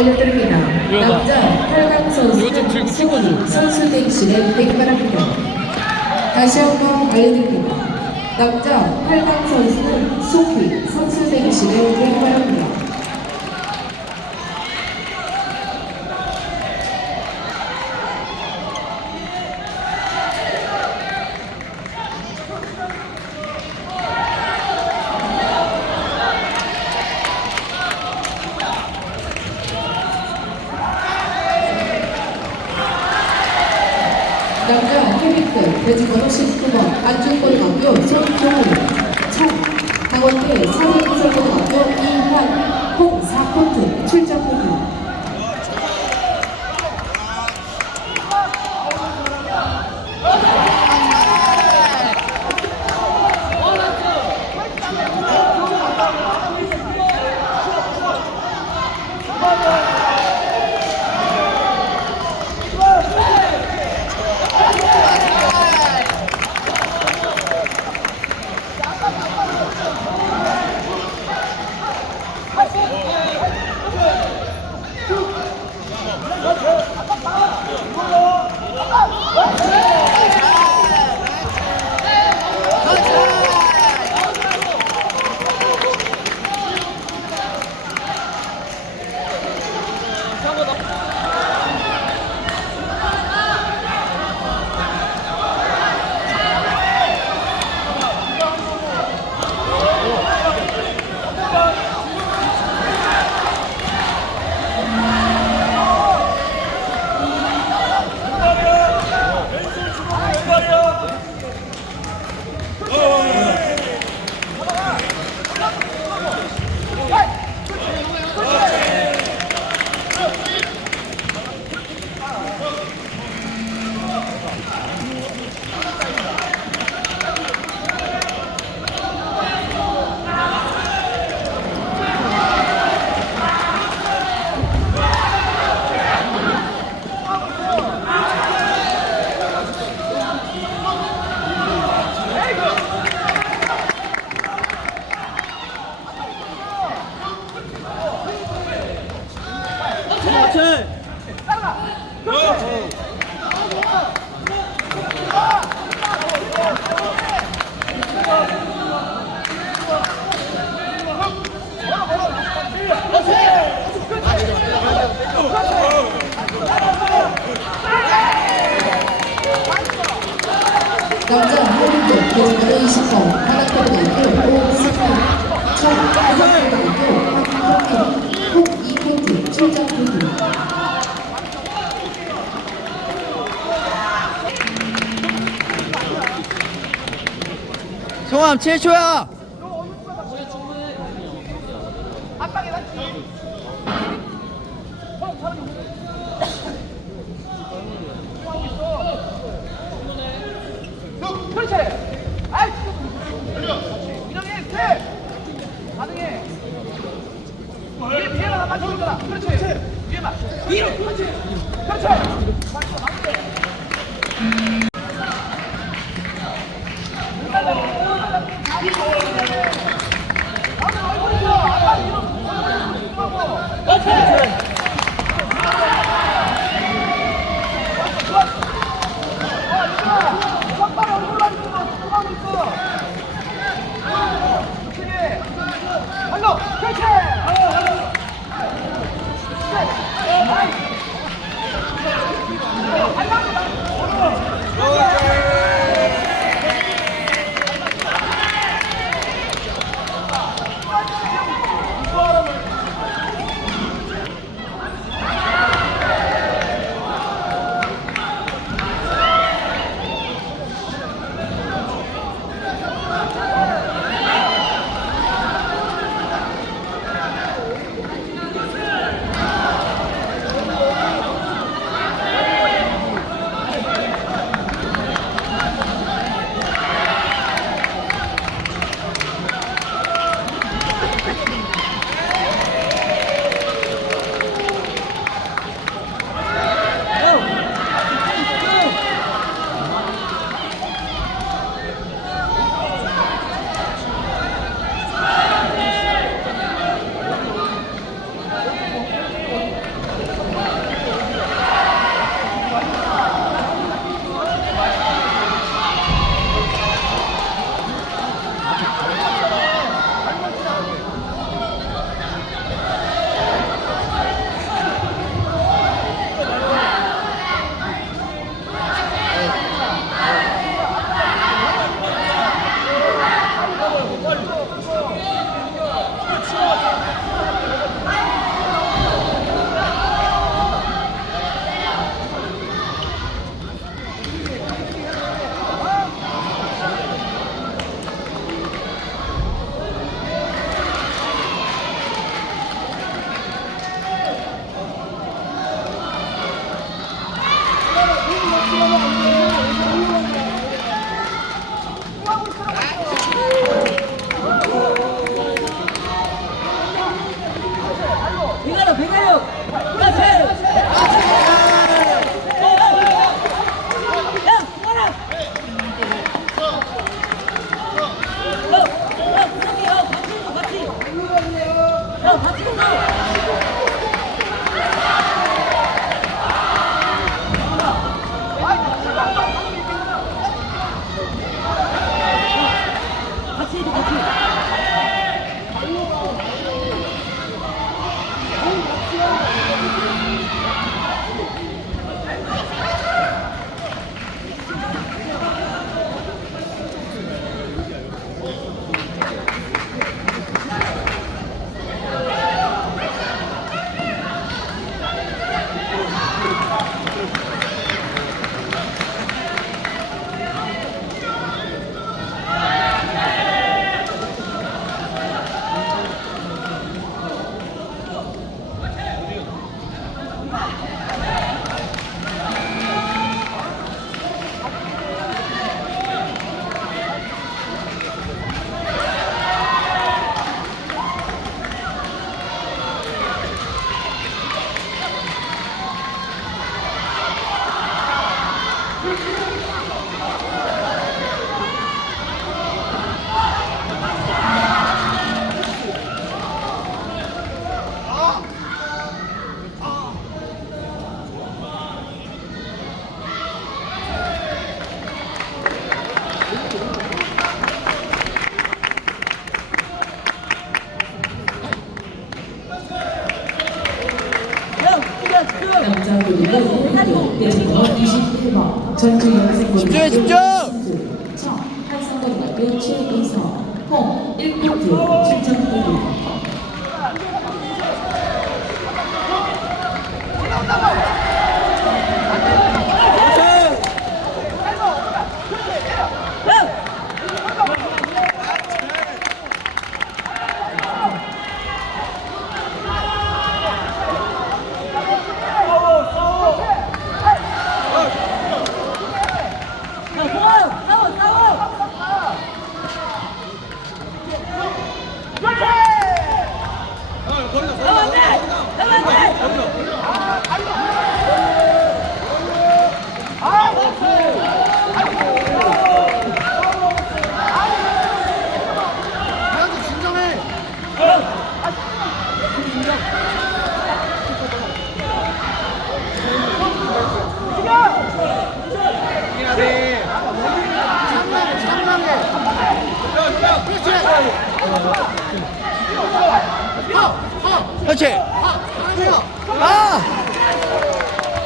알려드립니다. 봐. 남자 8강 선수 찍어줘. 선수 대기실에 백발합니다. 다시 한번 알려드립니다. 남자 8강 선수는 소피 선수 대기실에 백발합니다. 남자 헤비급 배지번호 19번 안중고등학교 손종우 청 강원대 사회기술고등학교 이한 홍 4코트 출전입니 남자 헤비급 배지번호 20번 하나고등학교 오승훈 청 한국고등학교 황홍민 홍 2코트 출전입니다. 성함 7초야. 그렇지. 아이, 이동해, 세. 가능해. 위에 피해가 맞추는 거다. 그렇지. 위에만. 위로. 그렇지. 그렇지. 맞춰, 맞춰. 빡빡이 얼굴로 하는 거 하고 있어. 그렇지. 할로. 그렇지. 전주 연생군 집중해 집중!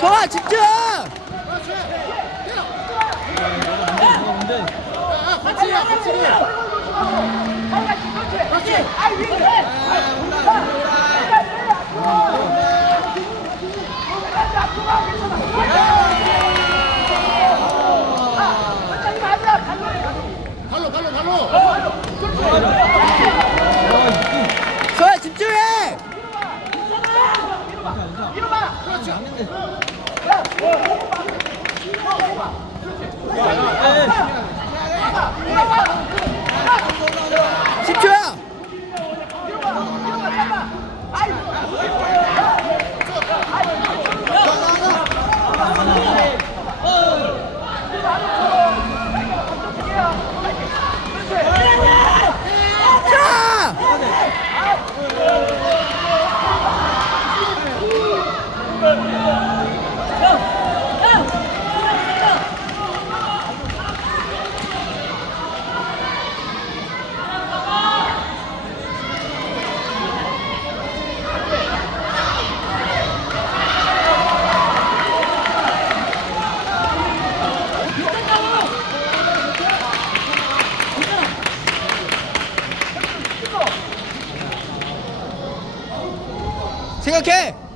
좋아 집중! 아, 생각해!